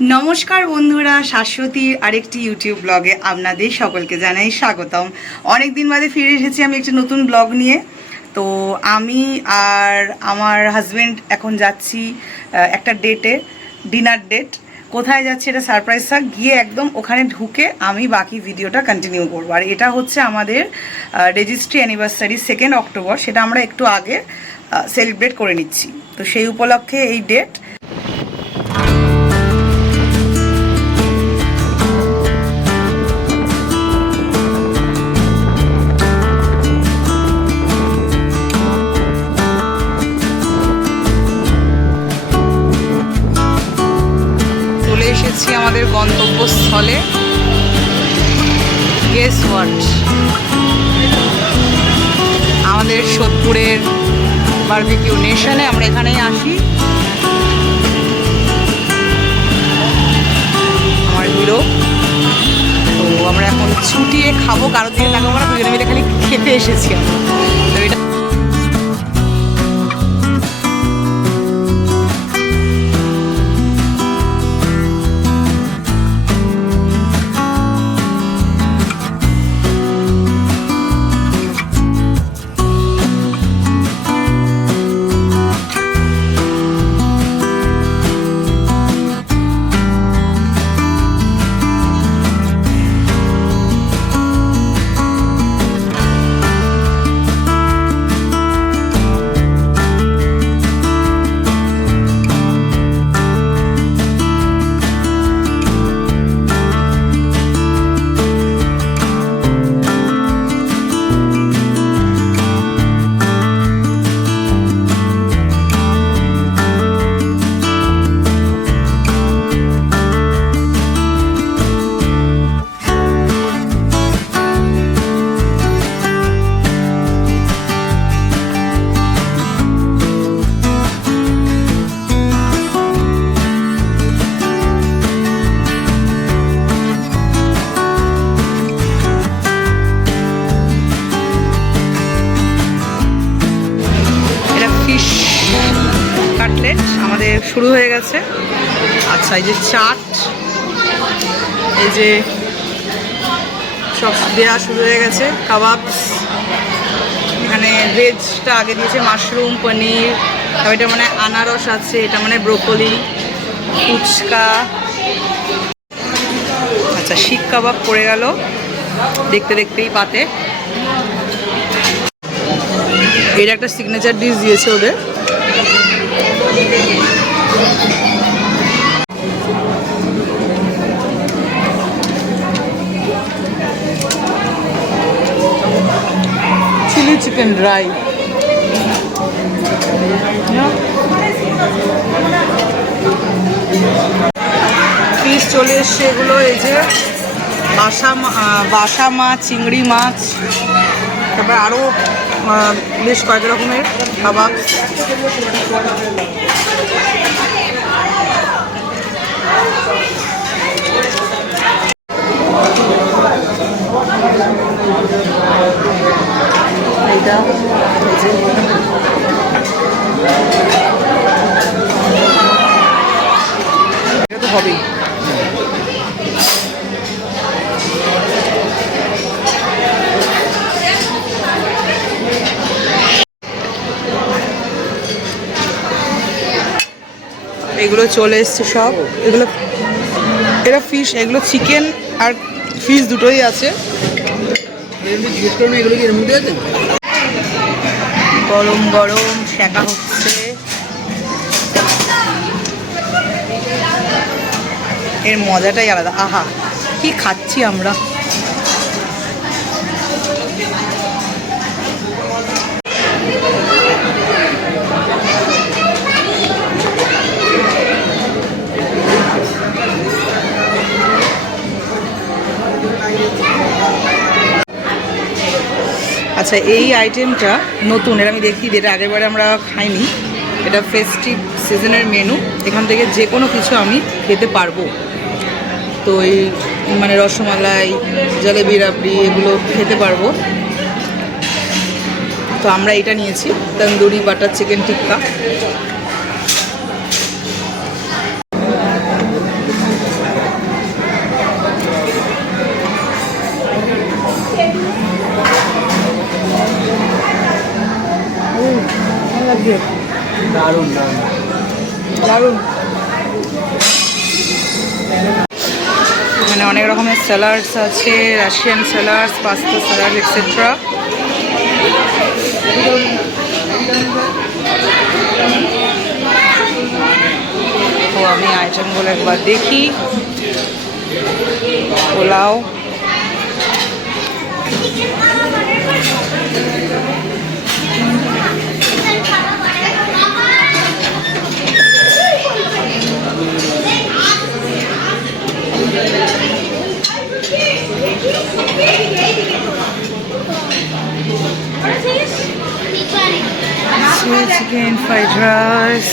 নমস্কার বন্ধুরা, শাশ্বতীর আরেকটি ইউটিউব ব্লগে আপনাদের সকলকে জানাই স্বাগতম। অনেক দিন বাদে ফিরে এসেছি আমি একটি নতুন ব্লগ নিয়ে। তো আমি আর আমার হাজব্যান্ড এখন যাচ্ছি একটা ডেটে, ডিনার ডেট। কোথায় যাচ্ছি এটা সারপ্রাইজ থাক, গিয়ে একদম ওখানে ঢুকে আমি বাকি ভিডিওটা কন্টিনিউ করবো। আর এটা হচ্ছে আমাদের রেজিস্ট্রি অ্যানিভার্সারি 2 অক্টোবর, সেটা আমরা একটু আগে সেলিব্রেট করে নিচ্ছি। তো সেই উপলক্ষে এই ডেট। এসেছি আমাদের গন্তব্যস্থলে। গেস হোয়াট, আমাদের সোদপুরের বারবিকিউ নেশনে। আমরা এখানেই আসি। আমার হিরো। তো আমরা এখন ছুটিয়ে খাবো, কারোর দিকে তাকাবো না, দুজনে মিলে খালি খেতে এসেছি আমরা। তো এটা আমাদের শুরু হয়ে গেছে। আচ্ছা, এই যে চাট, এই যে সব দেওয়া শুরু হয়ে গেছে। কাবাব, এখানে ভেজটা আগে দিয়েছে, মাশরুম, পনির, তারপর এটা মানে আনারস আছে, এটা মানে ব্রোকলি, ফুচকা। আচ্ছা, শিক কাবাব পড়ে গেল দেখতে দেখতেই পাতে। এটা একটা সিগনেচার ডিশ দিয়েছে ওদের। চিলি চিকেন ড্রাই, ফিশ চলে এসছে। এগুলো এই যে বাসা মাছ, চিংড়ি মাছ, তারপর আরও বেশ কয়েক রকমের কাবাব। এইটা তো হবেই। এগুলো চলে এসছে সব। এগুলো এটা ফিশ, এগুলো চিকেন আর ফিশ দুটোই আছে। গরম গরম শেখা হচ্ছে। এর মজাটাই আলাদা। আহা, কি খাচ্ছি আমরা। আচ্ছা, এই আইটেমটা নতুন, এটা আমি দেখি, এটা আগেরবারে আমরা খাইনি। এটা ফেস্টিভ সিজনের মেনু, এখান থেকে যে কোনো কিছু আমি খেতে পারবো। তো এই মানে রসমালাই, জলেবি, রাবড়ি এগুলো খেতে পারবো। তো আমরা এটা নিয়েছি, তন্দুরি বাটার চিকেন টিক্কা। মানে অনেক রকমের স্যালাডস আছে, Russian salads, pasta salad etcetera. তো আমি আইটেমগুলো একবার দেখি। পোলাও, চিকেন ফ্রাইড রাইস,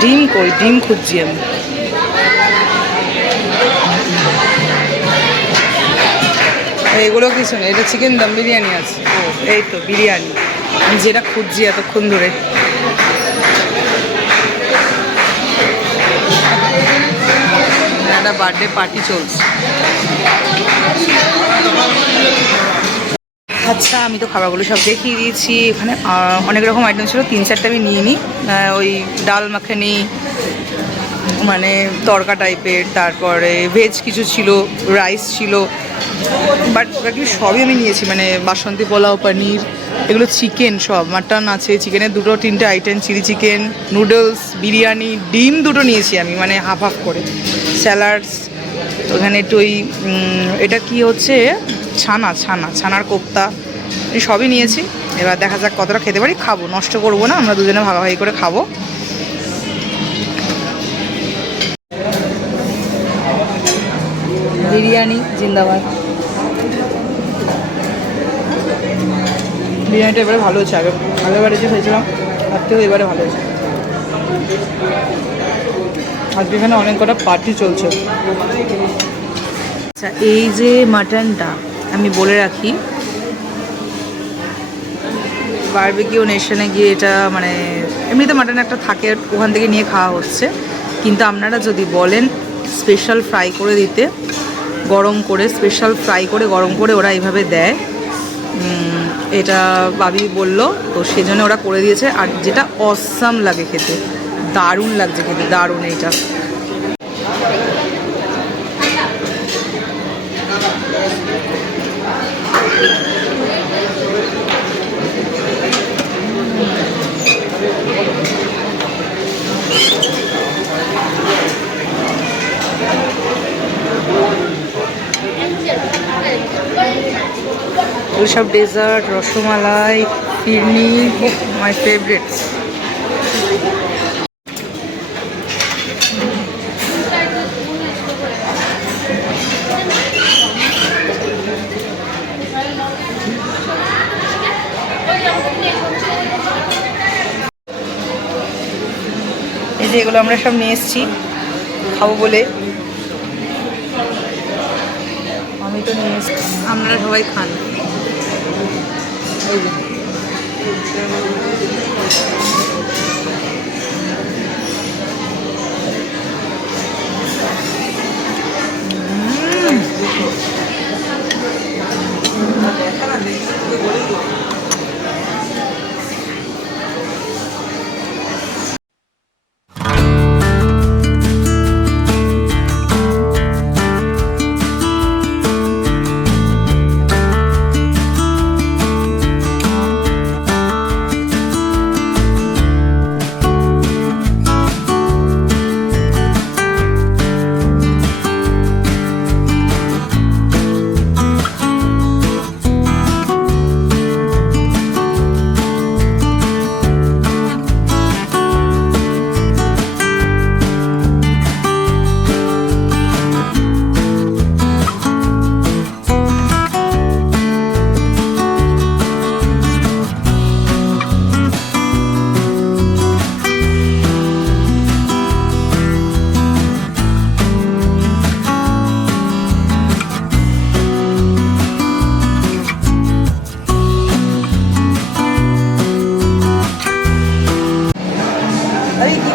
ডিম কই, ডিম খুঁজছি আমি। এগুলো কিছু নেই, এটা চিকেন দম বিরিয়ানি আছে। ও এই তো বিরিয়ানি, আমি যেটা খুঁজছি এতক্ষণ ধরে। একটা বার্থডে পার্টি চলছে। আচ্ছা, আমি তো খাবারগুলো সব দেখিয়ে দিয়েছি। এখানে অনেক রকম আইটেম ছিল, 3-4টা আমি নিয়ে নিই। ওই ডাল মাখানি মানে তড়কা টাইপের, তারপরে ভেজ কিছু ছিল, রাইস ছিল, বাট বাকি সবই আমি নিয়েছি। মানে বাসন্তী পোলাও, পনির, এগুলো চিকেন, সব মাটন আছে, চিকেনের 2-3টে item, chilli chicken, noodles, biryani, ডিম 2টো নিয়েছি আমি, মানে হাফ হাফ করে, স্যালাডস। ওখানে একটু ওই এটা কি হচ্ছে, ছানার কোপ্তা, এই সবই নিয়েছি। এবার দেখা যাক কতটা খেতে পারি। খাবো, নষ্ট করবো না, আমরা দুজনে ভাগাভাগি করে খাবো। বিরিয়ানি জিন্দাবাদ। বিরিয়ানিটা এবারে ভালো হচ্ছে, আগেরবারে যে খেয়েছিলাম তার থেকেও এবারে ভালো হয়েছে। আজকে এখানে অনেক কটা পার্টি চলছে। আচ্ছা, এই যে মাটনটা আমি বলে রাখি, বারবিকিউ নেশনে গিয়ে এটা মানে এমনিতে মাটন একটা থাকে, ওখান থেকে নিয়ে খাওয়া হচ্ছে। কিন্তু আপনারা যদি বলেন স্পেশাল ফ্রাই করে দিতে, গরম করে স্পেশাল ফ্রাই করে গরম করে ওরা এইভাবে দেয়, এটা বাবি বলল, তো সেজন্য ওরা করে দিয়েছে। আর যেটা অসাম লাগে খেতে, দারুণ লাগছে খেতে, দারুণ। এইটা সব dessert, rasmalai, phirni, my favourite. এই যে এগুলো আমরা সব নিয়ে এসেছি খাবো বলে। আমি তো নিয়ে এসেছি, আপনারা সবাই খান।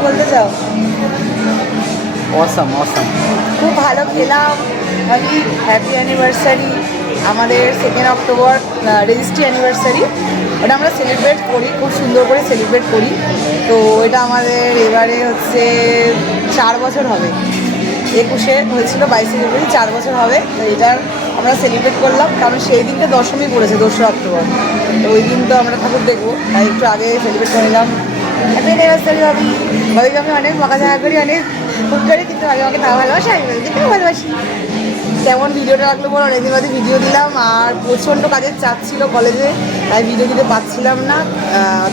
বলতে চাও? অসাম অসাম, খুব ভালো খেলাম। আমি হ্যাপি অ্যানিভার্সারি, আমাদের 2 অক্টোবর রেজিস্ট্রি অ্যানিভার্সারি, ওটা আমরা সেলিব্রেট করি, খুব সুন্দর করে সেলিব্রেট করি। তো এটা আমাদের এবারে হচ্ছে 4 বছর হবে। 21-এ হয়েছিল, 22শে ফেব্রুয়ারি 4 বছর হবে। তো এটার আমরা সেলিব্রেট করলাম, কারণ সেই দিনকে দশমী পড়েছে 2রা অক্টোবর। তো ওই দিন তো আমরা ঠাকুর দেখবো, তাই একটু আগে সেলিব্রেট করে নিলাম। হ্যাপি অ্যানিভার্সারি ভাবি। ভাবিকে আমি অনেক বকাঝকা করি, অনেক খুব করি, কিন্তু আমি আমাকে তাও ভালোবাসি, আমি ভাবিকে তাও ভালোবাসি। কেমন ভিডিওটা রাখলো বলো, অনেকদিন বাদে ভিডিও দিলাম, আর প্রচণ্ড কাজের চাপ ছিল কলেজে, তাই ভিডিও দিতে পারছিলাম না।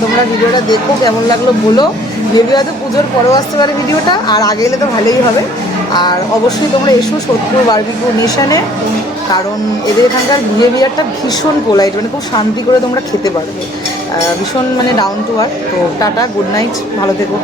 তোমরা ভিডিওটা দেখো, কেমন লাগলো বলো। মেবি হয়তো পুজোর পরেও আসতে পারে ভিডিওটা, আর আগে এলে তো ভালোই হবে। আর অবশ্যই তোমরা এসো সোদপুর বারবিকিউ নেশনে, কারণ এদের এখানকার বিহেভিয়ারটা ভীষণ পোলাইট, মানে খুব শান্তি করে তোমরা খেতে পারবে, ভীষণ মানে ডাউন টু আর্থ। তো টাটা, গুড নাইট, ভালো থেকো।